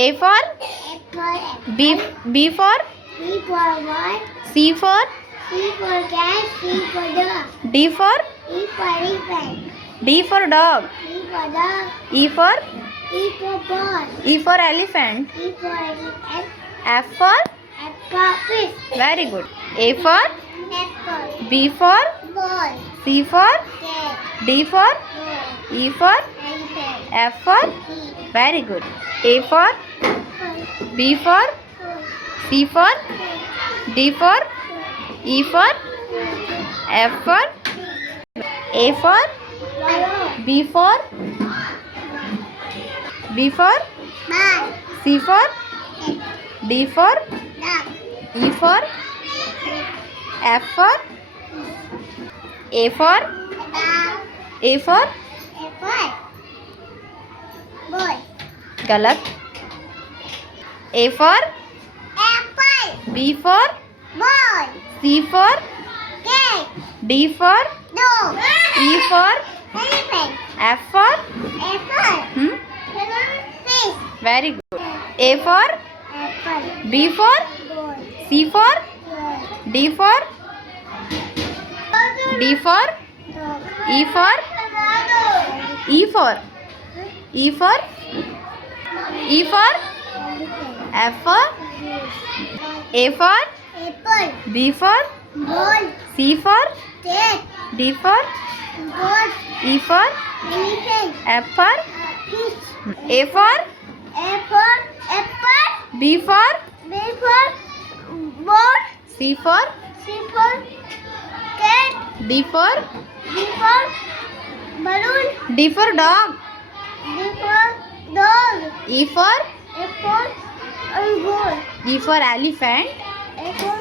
A for apple. B for B for ball. C for C for cat. C for dog. D for E for elephant. D for dog. E for dog. E for Ball. E for elephant. E for elephant. F for F for fish. very good. A for Apple. B for Ball. C for Cat. D for Ball. E for Elephant. F for E. very good. A for Apple. B for C for D for E for F for A for Balloon. B for Ball. C for D for Dog. E for F for A for Dog. A for Apple. Boy. गलत. A for Apple. B for Ball. C for Cat. D for Dog. E for Elephant. F for Apple. Fish. very good. A for Apple. B for Ball. C for Ball. D for D for Dog. E for E for E for E for F for A for Apple. B for Ball. C for Cat. D for Dog. E for Elephant. F for Fish. A for Apple. Apple. B for B for ball. C for C for cat. D for D for balloon. D for dog. D for dog. E for A for goal. E for elephant. A for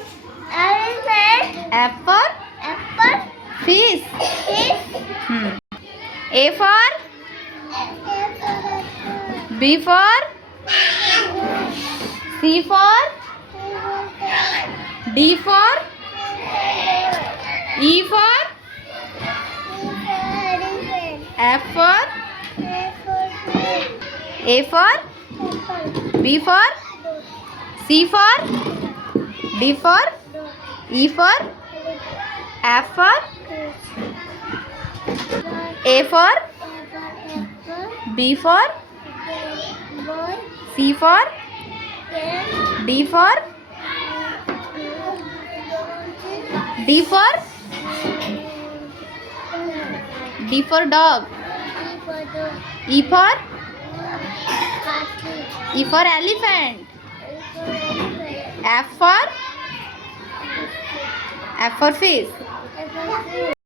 elephant. F for Apple. fish. Fish. A for B for C for D for E for F for A for B for C for D for E for F for A for B for C for D for D for D for dog. E for elephant. F for fish.